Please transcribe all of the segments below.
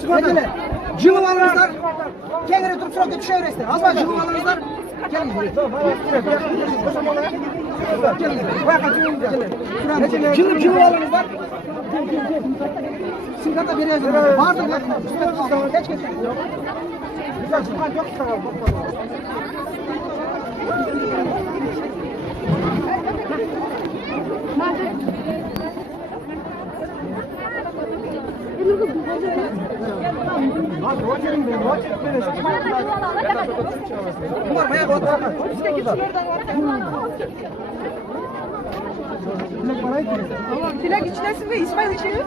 Çıkmadılar. Cıvı alınızlar. Kendine durup sürekli düşebilirsiniz. Az var cıvı alınızlar. Gelin. Gelin. Cıvı alınızlar. Sigara veriyorsunuz. Vardır yakın. Geç geç. Güzel çıkmak yok. Tilak içlesin ve İsmail içiyor.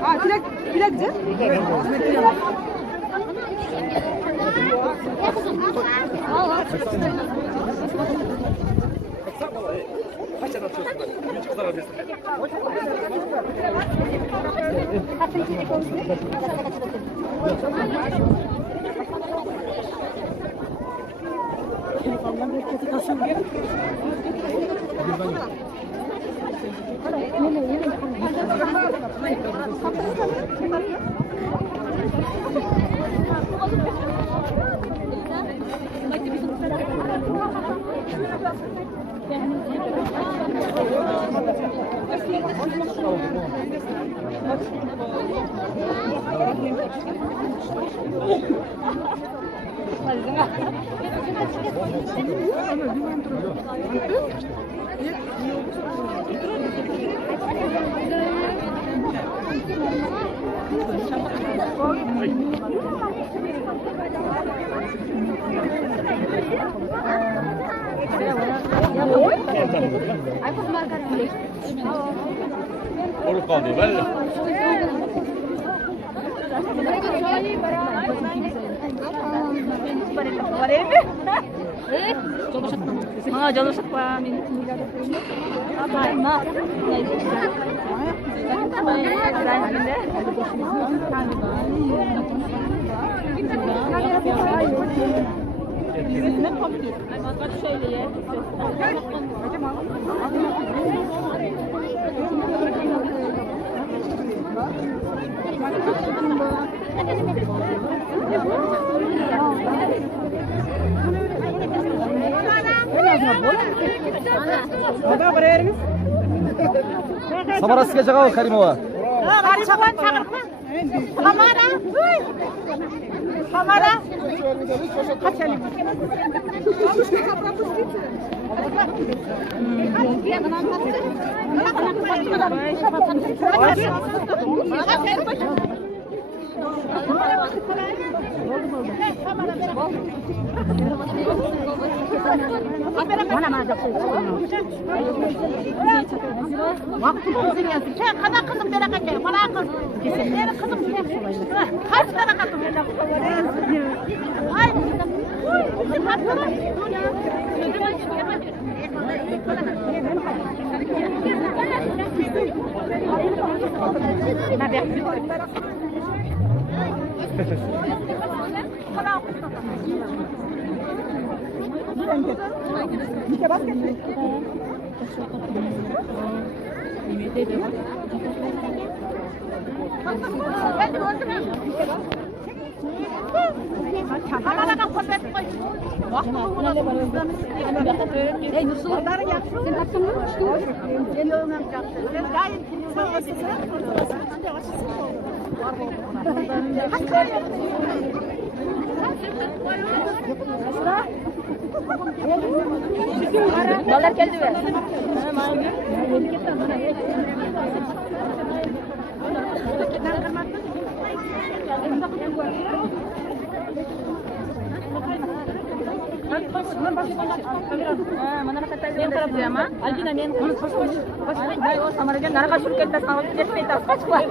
Ha tilakcı. Olur kaldı belli. Jangan lupa Samarasıga jaga Karimova. Kamera. Vakti kızın yazın. Sen kadar kızım bana kaçıyor. Bana kız. Benim kızım kaç tane kızım? Ay. Bizim hastalar. Balar geldi be. Mana kata yang problema? Algina men kono kosh. Bay o samarga narga shuru kelta samarga jetmeydi. Kaç kuat.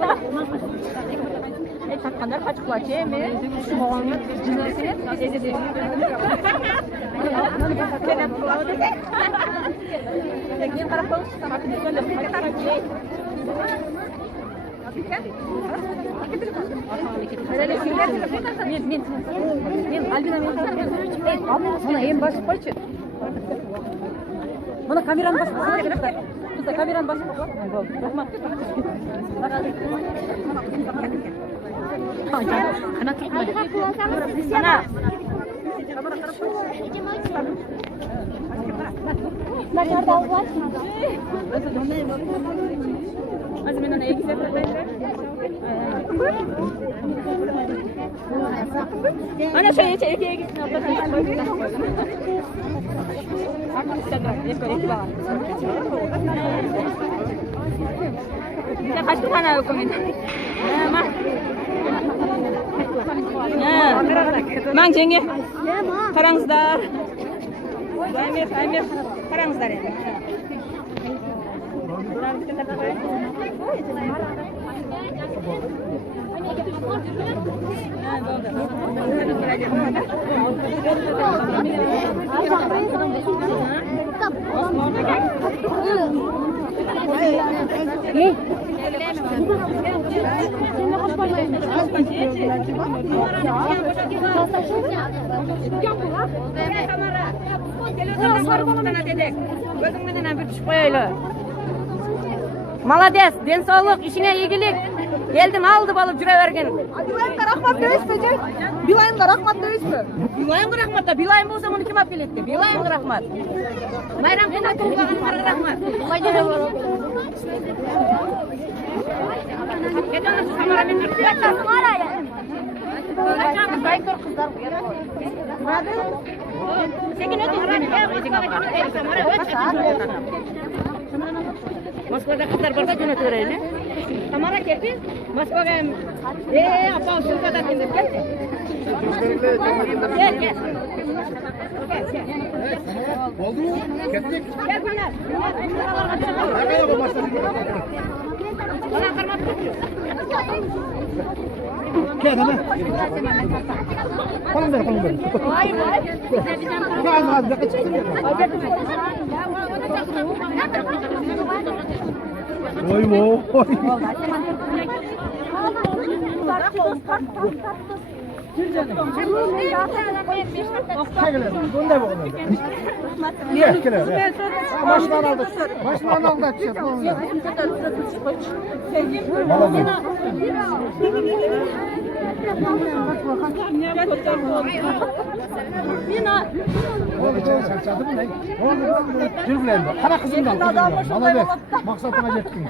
Çatkanlar kaç kuat mi? Şu boğanın cinayeti. Kenem kulağıdı. Tekniğin tarafı sama kızın da tarafı. Men Albina mana em basıp qo'ychi. Mana kamerani basıp qo'yinglar. Bitta kamerani basıp qo'y. Bo'ldi. Rahmat. Kanat tutmadı. Ana. Hadi ben ona iki sefer ana şöyle ikiye gitsin abla. Ya kaç tane yok onun? Mang jenge. Qarangizlar. Aymer, qarangizlar endi. Молодец, денсаулық, işine iyilik. Eldim aldı balıp жүре берген. Bilayınға рахмат дейсіз бе? Bilayınға рахмат дейсіз бе? Билайынға рахмат та, билайын болса мұны кім алып келеді? Билайынға рахмат. Майрам күні туылғаныңарға рахмат. Кетіңіз Самарамен жүріп. Sekin Moskvada kızlar barda jo'natib beraylik. Samara keldi. Moskvaga apa sulkada keldi. Gel. Oldu mu? Kettik. Gel bana. Bana karmat. Gel hemen. Kolum ver. Hayır. Az çıksın. Oy mo. Niye? Başından aldık. Başından aldık. Kara kızından. Молодец. Maksatına yettin.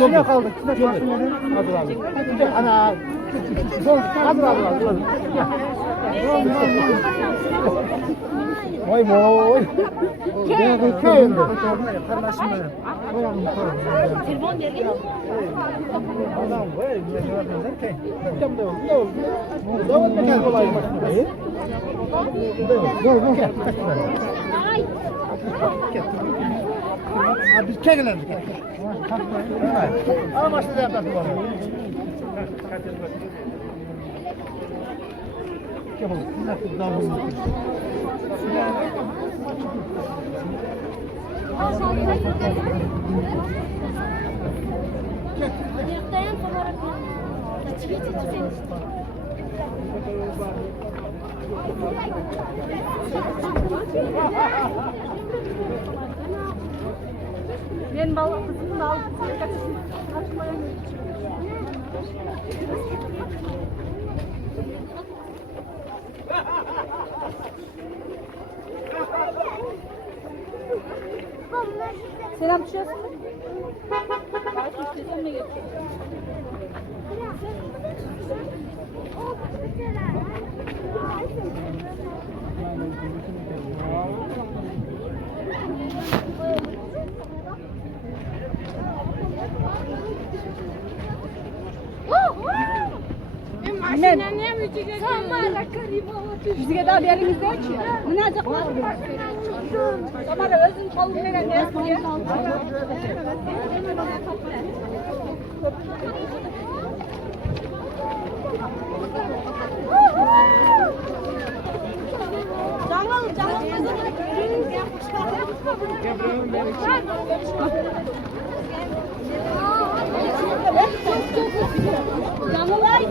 Yolda kaldık. Hadi abi. Ana. Hadi abi. Vay moy. Gel köyüm. Kardeşim benim. Telefon geldi. Adam vay. Ne oldu? Davet mi gel kolay mı? Gel. Abi çekilelim. Ama başta yapalım. Ben balık kızını da aldım. Selam düşüyorsun. Bizge daha bir elimizde açıyor. Bu ne acaba? Samara özün kolunu veren ne yapıyor? Canlı kızım. Canlılar.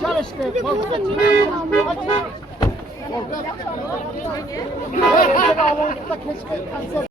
Çalıştı. Keşke